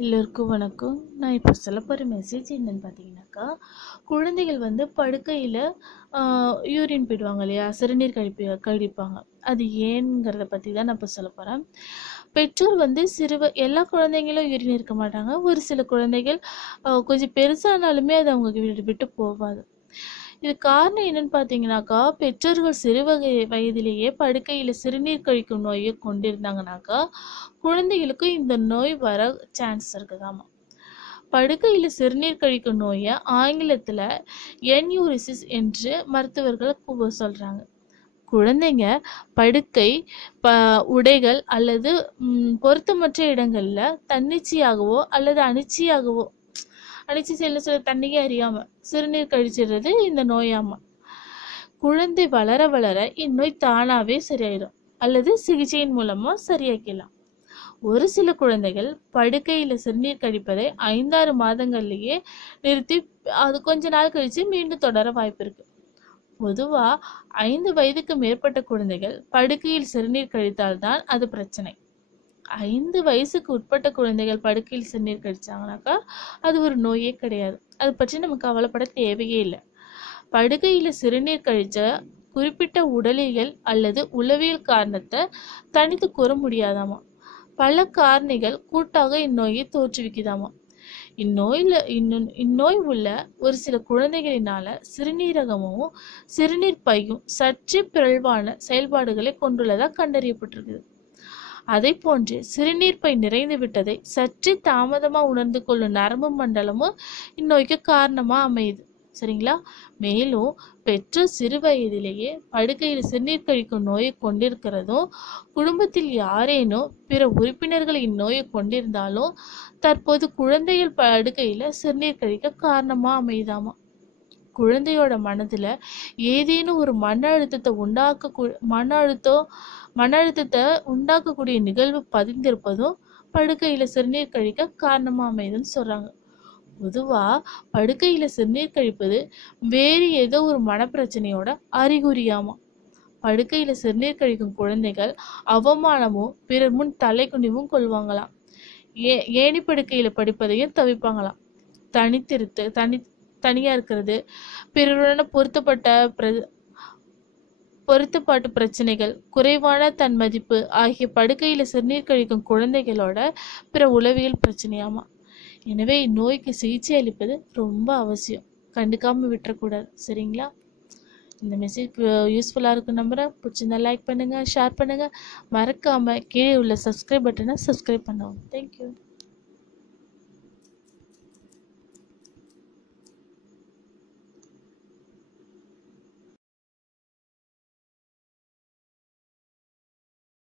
எல்லோருக்கும் வணக்கம். நான் இப்போ சொல்ல போகிற மெசேஜ் என்னன்னு பார்த்தீங்கன்னாக்கா குழந்தைகள் வந்து படுக்கையில் யூரின் போயிடுவாங்க இல்லையா? சிறுநீர் கழிப்பி கழிப்பாங்க. அது ஏன்ங்கிறத பற்றி தான் நான் இப்போ சொல்ல போகிறேன் பெற்றோர் வந்து சிறுவ எல்லா குழந்தைங்களும் யூரின் இருக்க மாட்டாங்க. ஒரு சில குழந்தைகள் கொஞ்சம் பெருசானாலுமே அது அவங்க விட்டு விட்டு போகாது இது காரணம் என்னன்னு பார்த்தீங்கன்னாக்கா பெற்றோர்கள் சிறு வகை வயதிலேயே படுக்கையில் சிறுநீர் கழிக்கும் நோயை கொண்டிருந்தாங்கனாக்கா குழந்தைகளுக்கும் இந்த நோய் வர சான்ஸ் இருக்குதாமா? படுக்கையில் சிறுநீர் கழிக்கும் நோயை ஆங்கிலத்தில் என்யூரிசிஸ் என்று மருத்துவர்கள் சொல்கிறாங்க குழந்தைங்க படுக்கை ப உடைகள் அல்லது பொருத்தமற்ற இடங்களில் தன்னிச்சையாகவோ அல்லது அனிச்சையாகவோ அனிச்சை செல்ல சில தண்ணியே அறியாம சிறுநீர் கழிச்சிடுறது இந்த நோயாமா. குழந்தை வளர வளர இந்நோய் தானாவே சரியாயிடும் அல்லது சிகிச்சையின் மூலமா சரியாக்கலாம் ஒரு சில குழந்தைகள் படுக்கையில சிறுநீர் கழிப்பதை ஐந்தாறு மாதங்கள்லயே நிறுத்தி அது கொஞ்ச நாள் கழிச்சு மீண்டும் தொடர வாய்ப்பு இருக்கு. பொதுவா ஐந்து வயதுக்கு மேற்பட்ட குழந்தைகள் படுக்கையில் சிறுநீர் கழித்தால்தான் அது பிரச்சனை. ஐந்து வயசுக்கு உட்பட்ட குழந்தைகள் படுக்கையில் சிறுநீர் கழிச்சாங்கனாக்கா அது ஒரு நோயே கிடையாது. அதை பற்றி நம்ம கவலைப்பட தேவையே இல்லை. படுக்கையில் சிறுநீர் கழிச்ச குறிப்பிட்ட உடலியல் அல்லது உளவியல் காரணத்தை தனித்து கூற முடியாதாமா? பல காரணிகள் கூட்டாக இந்நோயை தோற்றுவிக்குதாமா? இந்நோயில் இன்னும் இந்நோய் உள்ள ஒரு சில குழந்தைகளினால சிறுநீரகமும் சிறுநீர் பையும் சற்றே பிறழ்வான செயல்பாடுகளை கொண்டுள்ளதாக கண்டறியப்பட்டிருக்குது. அதே போன்று சிறுநீர் பை நிறைந்து விட்டதை சற்று தாமதமா உணர்ந்து கொள்ளும் நரம்பு மண்டலமும் இந்நோய்க்கு காரணமா அமையுது. சரிங்களா? மேலும் பெற்ற சிறு வயதிலேயே படுக்கையில் சிறுநீர் கழிக்கும் நோயை கொண்டிருக்கிறதும் குடும்பத்தில் யாரேனும் பிற உறுப்பினர்கள் இந்நோயை கொண்டிருந்தாலும் தற்போது குழந்தைகள் படுக்கையில் சிறுநீர் கழிக்க காரணமா அமையுதாமா? குழந்தையோட மனதுல ஏதேனும் ஒரு மன அழுத்தத்தை உண்டாக்க மன அழுத்தம் மன அழுத்தத்தை உண்டாக்கக்கூடிய நிகழ்வு பதிந்திருப்பதும் படுக்கையில சிறுநீர் கழிக்க காரணமா அமையுதுன்னு சொல்றாங்க. பொதுவா படுக்கையில சிறுநீர் கழிப்பது வேறு ஏதோ ஒரு மனப்பிரச்சனையோட அறிகுறியாமா? படுக்கையில சிறுநீர் கழிக்கும் குழந்தைகள் அவமானமும் பிறர் முன் தலைக்குனிவும் கொள்வாங்களாம். ஏ ஏணி படுக்கையில படிப்பதையும் தவிப்பாங்களாம். தனித்திருத்து தனி தனியாக இருக்கிறது. பிறருடன் பொருத்தப்பட்ட பிர பொருத்தப்பாட்டு பிரச்சனைகள் குறைவான தன் மதிப்பு ஆகிய படுக்கையில் சிறுநீர் கழிக்கும் குழந்தைகளோட பிற உளவியல் பிரச்சனையாமா? எனவே இந்நோய்க்கு சிகிச்சை அளிப்பது ரொம்ப அவசியம். கண்டுக்காமல் விட்டுறக்கூடாது. சரிங்களா? இந்த மெசேஜ் யூஸ்ஃபுல்லாக இருக்கும் நம்புறேன். பிடிச்சிருந்தா லைக் பண்ணுங்கள் ஷேர் பண்ணுங்கள் மறக்காமல் கீழே உள்ள சப்ஸ்கிரைப் பட்டனை சப்ஸ்கிரைப் பண்ணவும். தேங்க்யூ